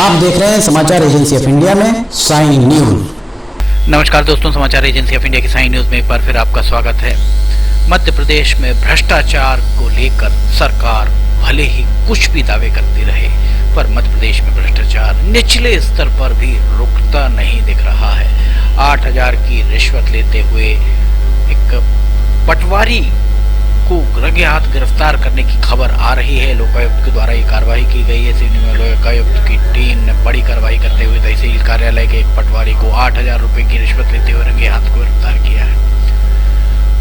आप देख रहे हैं समाचार एजेंसी ऑफ इंडिया में साइन न्यूज। नमस्कार दोस्तों, समाचार एजेंसी ऑफ इंडिया की साइन न्यूज में एक बार फिर आपका स्वागत है। मध्य प्रदेश में भ्रष्टाचार को लेकर सरकार भले ही कुछ भी दावे करती रहे, पर मध्य प्रदेश में भ्रष्टाचार निचले स्तर पर भी रुकता नहीं दिख रहा है। 8,000 की रिश्वत लेते हुए एक पटवारी को रंगे हाथ गिरफ्तार करने की खबर आ रही है। लोकायुक्त के द्वारा ये कार्रवाई की गई है। सिवनी में लोकायुक्त की टीम ने बड़ी कार्रवाई करते हुए तहसील कार्यालय के एक पटवारी को 8,000 रुपए की रिश्वत लेते हुए रंगे हाथ को गिरफ्तार किया है।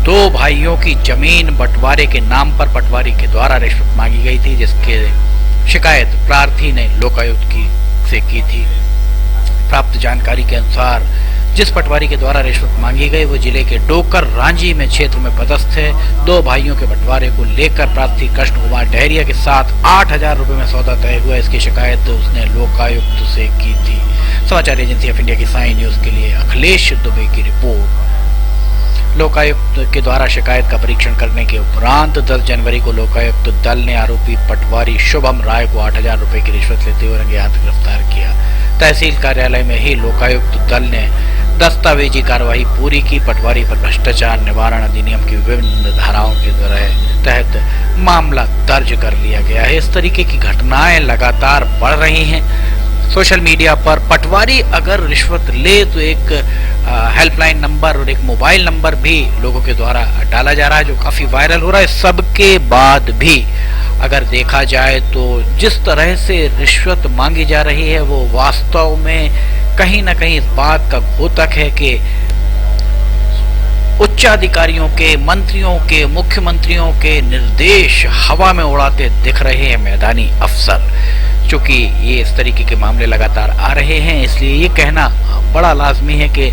2 भाइयों की जमीन बंटवारे के नाम पर पटवारी के द्वारा रिश्वत मांगी गई थी, जिसके शिकायत प्रार्थी ने लोकायुक्त से की थी। प्राप्त जानकारी के अनुसार जिस पटवारी के द्वारा रिश्वत मांगी गई वो जिले के डोकर रांझी में क्षेत्र में पदस्थ है। 2 भाइयों के बंटवारे को लेकर प्रार्थी कृष्ण कुमार डहरिया के साथ 8,000 रुपए में सौदा तय हुआ। इसकी शिकायत उसने लोकायुक्त से की थी। समाचार एजेंसी ऑफ इंडिया की साइन न्यूज के लिए अखिलेश दुबे की रिपोर्ट। लोकायुक्त के द्वारा शिकायत का परीक्षण करने के उपरांत 10 जनवरी को लोकायुक्त दल ने आरोपी पटवारी शुभम राय को 8,000 रुपए की रिश्वत लेते हुए रंगे हाथ गिरफ्तार किया। तहसील कार्यालय में ही लोकायुक्त दल ने दस्तावेजी कार्रवाई पूरी की। पटवारी पर भ्रष्टाचार निवारण अधिनियम की विभिन्न धाराओं के तहत मामला दर्ज कर लिया गया है। इस तरीके की घटनाएं लगातार बढ़ रही हैं। सोशल मीडिया पर पटवारी अगर रिश्वत ले तो एक हेल्पलाइन नंबर और एक मोबाइल नंबर भी लोगों के द्वारा डाला जा रहा है, जो काफी वायरल हो रहा है। सबके बाद भी अगर देखा जाए तो जिस तरह से रिश्वत मांगी जा रही है वो वास्तव में कहीं ना कहीं इस बात का घोतक है कि उच्चाधिकारियों के, मंत्रियों के, मुख्यमंत्रियों के निर्देश हवा में उड़ाते दिख रहे हैं मैदानी अफसर। चूंकि ये इस तरीके के मामले लगातार आ रहे हैं, इसलिए ये कहना बड़ा लाजमी है कि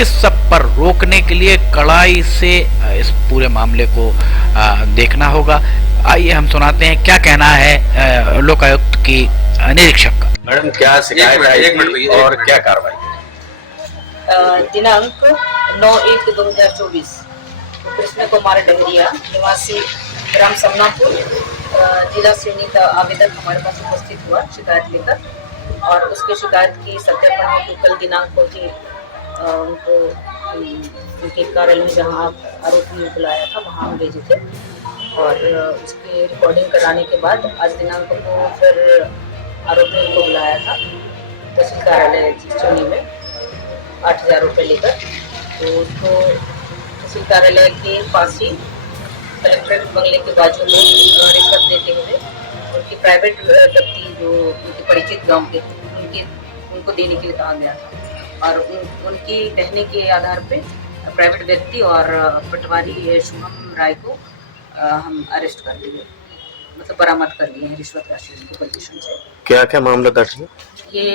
इस सब पर रोकने के लिए कड़ाई से इस पूरे मामले को देखना होगा। आइए हम सुनाते हैं क्या कहना है लोकायुक्त की निरीक्षक का। मैडम, क्या शिकायत आई थी और क्या कार्रवाई? दिनांक 9/1/2024 कृष्ण कुमार डहरिया निवासी ग्राम समनापुर जिला सिवनी का आवेदक हमारे पास उपस्थित हुआ शिकायत लेकर, और उसके शिकायत की सत्यापन हेतु कल दिनांक को ही उनको उनके कार्यालय में जहाँ आरोपी ने बुलाया था वहाँ हम भेजे थे, और उसकी रिकॉर्डिंग कराने के बाद आज दिनांक को फिर आरोपी को बुलाया था तहसील कार्यालय सिवनी में 8,000 रुपये लेकर। तो उसको तहसील कार्यालय के पास ही कलेक्ट्रेट बंगले के बाजू में रिश्वत देते हुए उनकी प्राइवेट व्यक्ति जो उनके परिचित गांव के थे उनको देने के लिए कहा गया था, और उनकी कहने के आधार पे प्राइवेट व्यक्ति और पटवारी शुभम राय को हम अरेस्ट कर लिए, मतलब बरामद कर लिए हैं रिश्वत राशि उनकी पोजीशन से। क्या क्या मामला दर्ज है? ये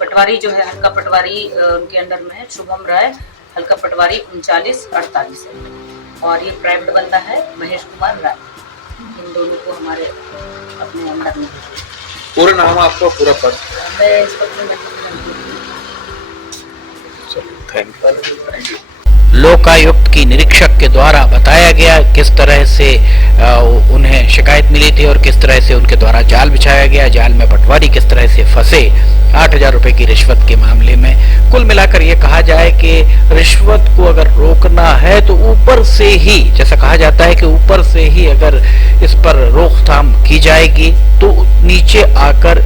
पटवारी जो है हल्का पटवारी उनके अंडर में है शुभम राय, हल्का पटवारी 3948 है, और ये प्राइवेट बंदा है महेश कुमार राय। इन दोनों को हमारे अपने अंडर में। पूरा नाम आपका, पूरा पद? मैं इंस्पेक्टर में। Thank you. लोकायुक्त की निरीक्षक के द्वारा बताया गया किस तरह से उन्हें शिकायत मिली थी और किस तरह से उनके द्वारा जाल बिछाया गया, जाल में पटवारी किस तरह से फंसे 8,000 रुपए की रिश्वत के मामले में। कुल मिलाकर ये कहा जाए कि रिश्वत को अगर रोकना है तो ऊपर से ही, जैसा कहा जाता है कि ऊपर से ही अगर इस पर रोकथाम की जाएगी तो नीचे आकर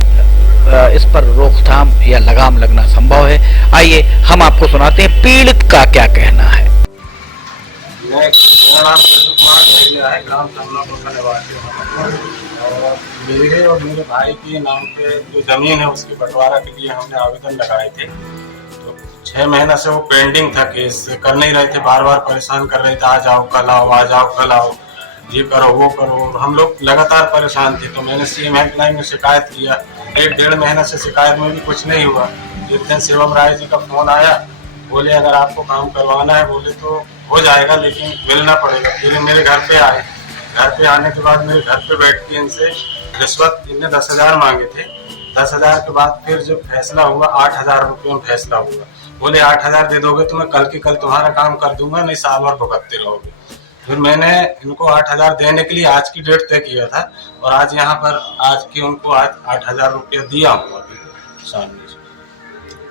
इस पर रोकथाम या लगाम लगना संभव है। आइए हम आपको सुनाते हैं पीड़ित का क्या कहना है। मेरा नाम कृष्ण कुमार डहरिया है, ग्राम समनापुर का निवासी हूँ, और मेरे और मेरे भाई के नाम पे जो जमीन है उसके बंटवारा के लिए हमने आवेदन लगाए थे। तो 6 महीना से वो पेंडिंग था, केस कर नहीं रहे थे, बार बार परेशान कर रहे थे, आ जाओ कल आओ, आ जाओ कल आओ, ये करो वो करो। हम लोग लगातार परेशान थे। तो मैंने सीएम हेल्पलाइन में शिकायत किया। 1-1.5 महीना से शिकायत में भी कुछ नहीं हुआ। एक दिन शिवम राय जी का फोन आया, बोले अगर आपको काम करवाना है बोले तो हो जाएगा, लेकिन मिलना पड़ेगा। फिर मेरे घर पे आए। घर पे आने के बाद मेरे घर पे बैठ के इनसे रिश्वत, इनने 10,000 मांगे थे। 10,000 के बाद फिर जब फैसला हुआ 8,000 रुपये में फैसला हुआ। बोले 8,000 दे दोगे तो मैं कल के कल तुम्हारा काम कर दूंगा, नहीं साल भर भुगतते रहोगे। फिर मैंने इनको 8,000 देने के लिए आज की डेट तय किया था और आज यहाँ पर आज की उनको 8,000 रुपया दिया हूँ अभी सामने से।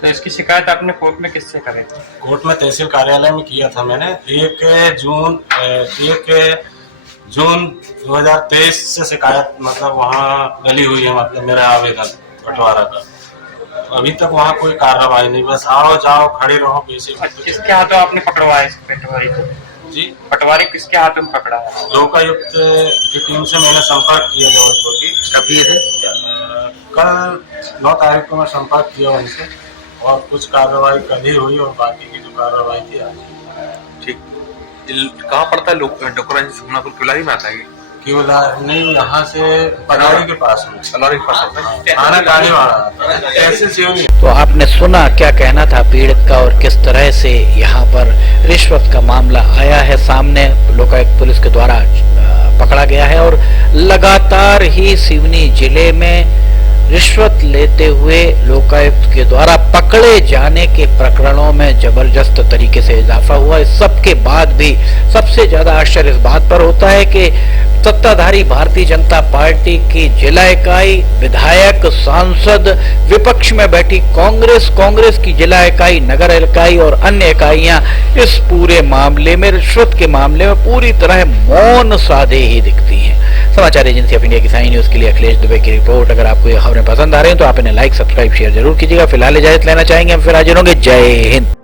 तो इसकी शिकायत आपने कोर्ट में किससे करे थे? कोर्ट में तहसील कार्यालय में किया था मैंने 1 जून 2023 से शिकायत मतलब वहाँ डली हुई है, मतलब मेरा आवेदन बंटवारा का। अभी तक वहाँ कोई कार्रवाई नहीं, बस आओ जाओ खड़े रहो पैसे। किसके हाथों आपने पकड़वाया इस पटवारी को? जी, पटवारी किसके हाथों में पकड़ा है? लोकायुक्त की टीम से मैंने संपर्क किया जबलपुर की। कभी थे कल 9 तारीख को मैं संपर्क किया उनसे और कुछ कार्रवाई कल ही हुई और बाकी की जो कार्रवाई थी आज। ठीक, कहाँ पड़ता है डोकरांची सुखनापुर किलारी में आता है? केवला नहीं, यहाँ से पनौरी के पास में, कलौरी के पास आता है। थाना कालीवाड़ा ऐसे सिवनी। तो आपने सुना क्या कहना था पीड़ित का और किस तरह से यहाँ पर रिश्वत का मामला आया है सामने, लोकायुक्त पुलिस के द्वारा पकड़ा गया है और लगातार ही सिवनी जिले में रिश्वत लेते हुए लोकायुक्त के द्वारा पकड़े जाने के प्रकरणों में जबरदस्त तरीके से इजाफा हुआ। इस सब के बाद भी सबसे ज्यादा आश्चर्य इस बात पर होता है कि सत्ताधारी भारतीय जनता पार्टी की जिला इकाई, विधायक, सांसद, विपक्ष में बैठी कांग्रेस की जिला इकाई, नगर इकाई और अन्य इकाइयां इस पूरे मामले में, रिश्वत के मामले में पूरी तरह मौन साधे ही दिखती हैं। समाचार एजेंसी ऑफ इंडिया की साइन न्यूज के लिए अखिलेश दुबे की रिपोर्ट। अगर आपको ये खबरें पसंद आ रही हैं तो आप इन्हें लाइक, सब्सक्राइब, शेयर जरूर कीजिएगा। फिलहाल इजाजत लेना चाहेंगे, हम फिर हाजिर होंगे। जय हिंद।